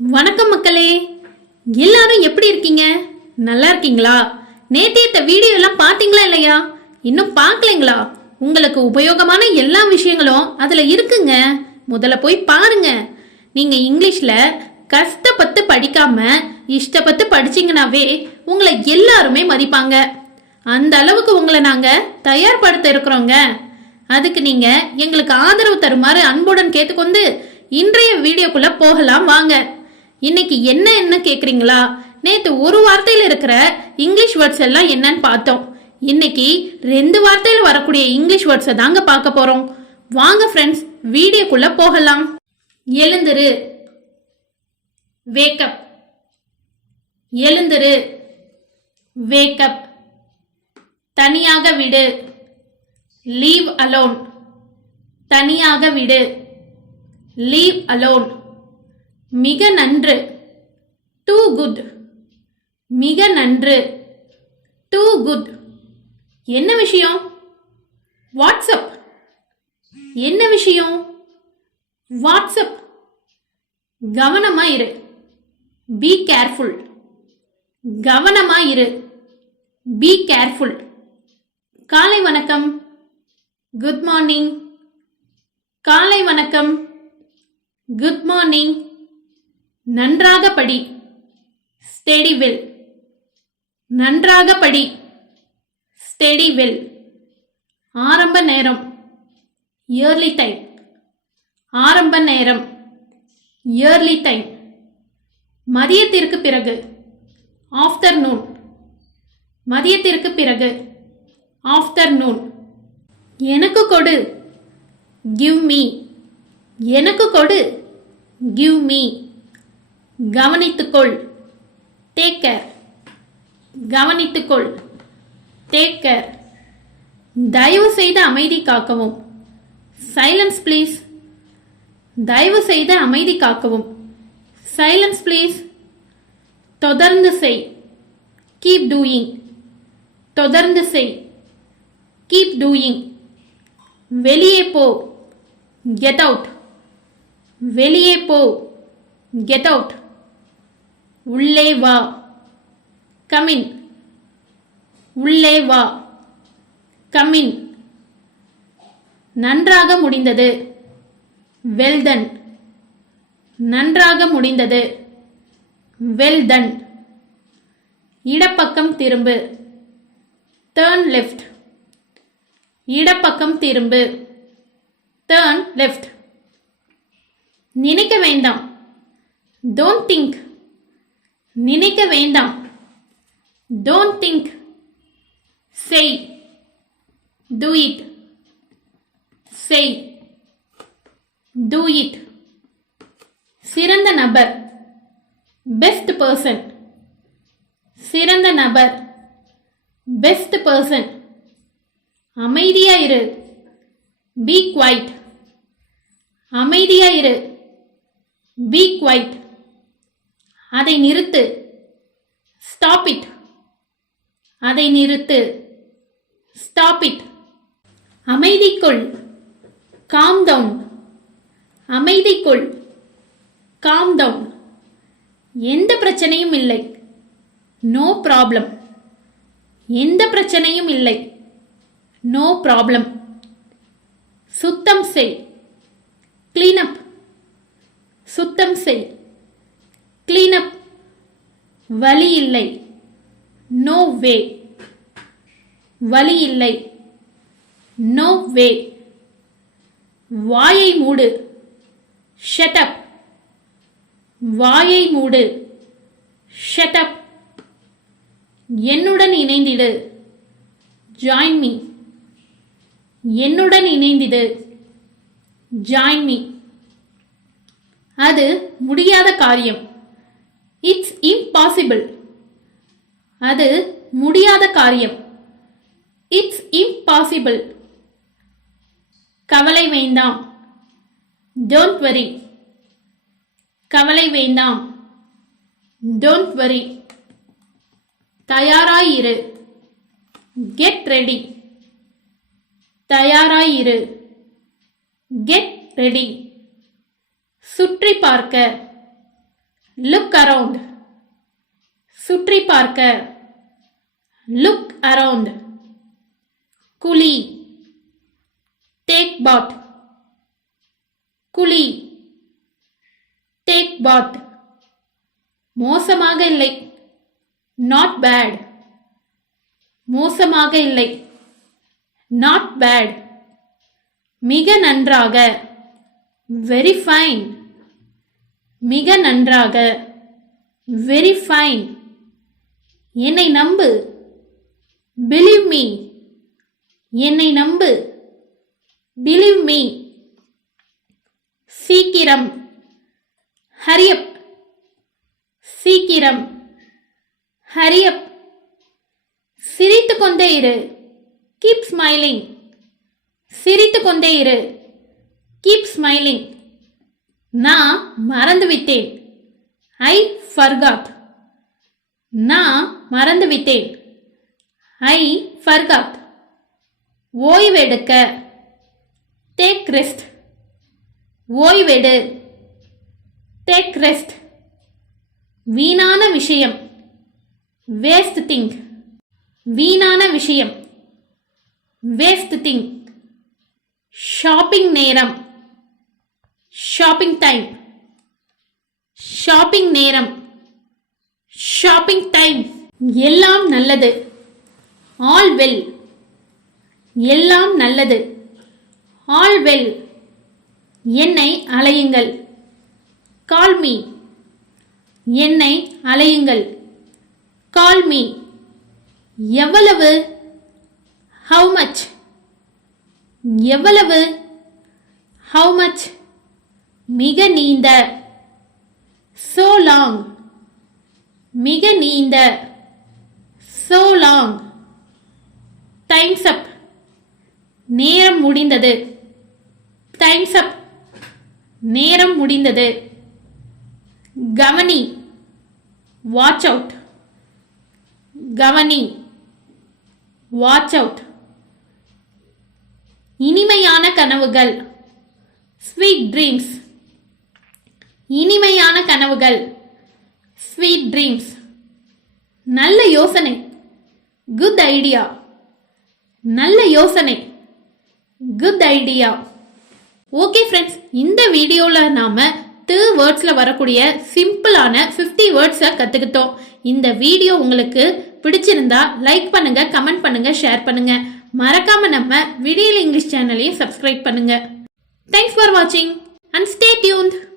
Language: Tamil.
வணக்கம் மக்களே, எல்லாரும் எப்படி இருக்கீங்க? நல்லா இருக்கீங்களா? நேத்திய வீடியோ எல்லாம் பாத்தீங்களா இல்லையா? இன்னும் பார்க்கலீங்களா? உங்களுக்கு உபயோகமான எல்லா விஷயங்களும் அதுல இருக்குங்க. முதல்ல போய் பாருங்க. நீங்க இங்கிலீஷ்ல கஷ்டப்பட்டு படிக்காம இஷ்டப்பட்டு படிச்சீங்கன்னாவே உங்களை எல்லாருமே மதிப்பாங்க. அந்த அளவுக்கு உங்களை நாங்க தயார்படுத்த இருக்கிறோங்க. அதுக்கு நீங்க எங்களுக்கு ஆதரவு தருமாறு அன்புடன் கேட்டுக்கொண்டு இன்றைய வீடியோக்குள்ள போகலாம் வாங்க. இன்னைக்கு என்ன கேக்குறீங்களா? நேத்து ஒரு வார்த்தையில இருக்கிற இங்கிலீஷ் வேர்ட்ஸ் எல்லாம் என்னன்னு பார்த்தோம். இன்னைக்கு 2 வார்த்தையில வரக்கூடிய இங்கிலீஷ் வேர்ட்ஸை தாங்க பார்க்க போறோம். வாங்க ஃப்ரெண்ட்ஸ், வீடியோக்குள்ள போகலாம். எழுந்திரு, வேக்கப். எழுந்திரு, வேக்கப். தனியாக விடு, லீவ் அலோன். தனியாக விடு, லீவ் அலோன். மிக நன்று, டூ குட். மிக நன்று, டூ குட். என்ன விஷயம்? வாட்ஸ்அப். என்ன விஷயம்? வாட்ஸ்அப். கவனமா இரு, பி கேர்ஃபுல். கவனமா இரு, பி கேர்ஃபுல். காலை வணக்கம், குட் மார்னிங். காலை வணக்கம், குட் மார்னிங். நன்றாக படி, ஸ்டடி வெல். நன்றாக படி, ஸ்டடி வெல். ஆரம்ப நேரம், இயர்லி டைம். ஆரம்ப நேரம், இயர்லி டைம். மதியத்திற்கு பிறகு, ஆஃப்டர்நூன். மதியத்திற்கு பிறகு, ஆஃப்டர்நூன். எனக்கு கொடு, கிவ் மீ. எனக்கு கொடு, கிவ் மீ. கவனித்துக்கொள், டேக் கேர். கவனித்துக்கொள், டேக் கேர். தயவு செய்து அமைதி காக்கவும், சைலன்ஸ் ப்ளீஸ். தயவு செய்து அமைதி காக்கவும், சைலன்ஸ் ப்ளீஸ். தொடர்ந்து செய், கீப் டூயிங். தொடர்ந்து செய், கீப் டூயிங். வெளியே போ, கெட் அவுட். வெளியே போ, கெட் அவுட். உள்ளே வா, கமின். உள்ளே வா, கமின். நன்றாக முடிந்தது, வெல் டன். நன்றாக முடிந்தது, வெல் டன். இடப்பக்கம் திரும்பு, டர்ன் லெஃப்ட். இடப்பக்கம் திரும்பு, டர்ன் லெஃப்ட். நினைக்க வேண்டாம், டோன்ட் திங்க். நினைக்க வேண்டாம், டோன்ட் திங்க். செய், டூ இட். செய், டூ இட். சிறந்த நபர், பெஸ்ட் பர்சன். சிறந்த நபர், பெஸ்ட் பர்சன். அமைதியாயிரு, பி குவைட். அமைதியாயிரு, பி குவைட். அதை நிறுத்து, ஸ்டாப் இட். அதை நிறுத்து, ஸ்டாப் இட். அமைதிக்குள், காம் டவுன். அமைதிக்குள், காம் டவுன். எந்த பிரச்சனையும் இல்லை, நோ ப்ராப்ளம். எந்த பிரச்சனையும் இல்லை, நோ ப்ராப்ளம். சுத்தம் செய், கிளீன் அப். சுத்தம் செய், கிளீன் அப். வலி இல்லை, நோ வே. வலி இல்லை, நோ வே. வாயை மூடு, ஷட் அப். வாயை மூடு, ஷட் அப். என்னுடன் இணைந்திடு, ஜாயின் மீ. என்னுடன் இணைந்திடு, ஜாயின் மீ. அது முடியாத காரியம், இட்ஸ் இம்பாசிபிள். அது முடியாத காரியம், இட்ஸ் இம்பாசிபிள். கவலை வேண்டாம், டோன்ட் வரி. கவலை வேண்டாம், டோன்ட் வரி. தயாராயிரு, கெட் ரெடி. தயாராயிரு, கெட் ரெடி. சுற்றி பார்க்க, லுக் அரவுண்ட் சுற்றி பார்க்க. Look around. குழி. Take bath. குழி. Take bath. மோசமாக இல்லை. Not bad. மோசமாக இல்லை. Not bad. மிக நன்றாக. Very fine. மிக நன்றாக. Very fine. என்னை நம்பு. Believe me. என்னை நம்பு. Believe me. சீக்கிரம். ஹரியப். சீக்கிரம். ஹரியப். சிரித்துக் கொண்டே இரு. Keep smiling. சிரித்துக் கொண்டே இரு. Keep smiling. நான் மறந்துவிட்டேன். I forgot. நான் மறந்துவிட்டேன். I forgot. ஓய்வெடுக்க. Take rest. ஓய்வெடு. Take rest. வீணான விஷயம். Waste thing. வீணான விஷயம். Waste thing. ஷாப்பிங் நேரம். Shopping time. ஷாப்பிங் நேரம். Shopping time. எல்லாம் நல்லது. All well. எல்லாம் நல்லது. All well. என்னை அழையுங்கள். Call me. என்னை அழையுங்கள். Call me. எவ்வளவு? How much. எவ்வளவு? How much. மிக நீண்ட. so long. மிக நீண்ட. so long. time's up. நேரம் முடிந்தது. time's up. நேரம் முடிந்தது. கவனி. watch out. கவனி. watch out. இனிமையான கனவுகள். sweet dreams. இனிமையான கனவுகள். sweet dreams. நல்ல யோசனை. good idea. நல்ல யோசனை. good idea. ஓகே ஃப்ரெண்ட்ஸ், இந்த வீடியோவில் நாம 2 வேர்ட்ஸில் வரக்கூடிய சிம்பிளான 50 வேர்ட்ஸை கற்றுக்கிட்டோம். இந்த வீடியோ உங்களுக்கு பிடிச்சிருந்தா லைக் பண்ணுங்க, கமெண்ட் பண்ணுங்க, ஷேர் பண்ணுங்க. மறக்காம நம்ம விடியல் இங்கிலீஷ் சேனலையும் சப்ஸ்கிரைப் பண்ணுங்க. தேங்க்ஸ் ஃபார் வாட்சிங் அண்ட் ஸ்டே டியூன்ட்.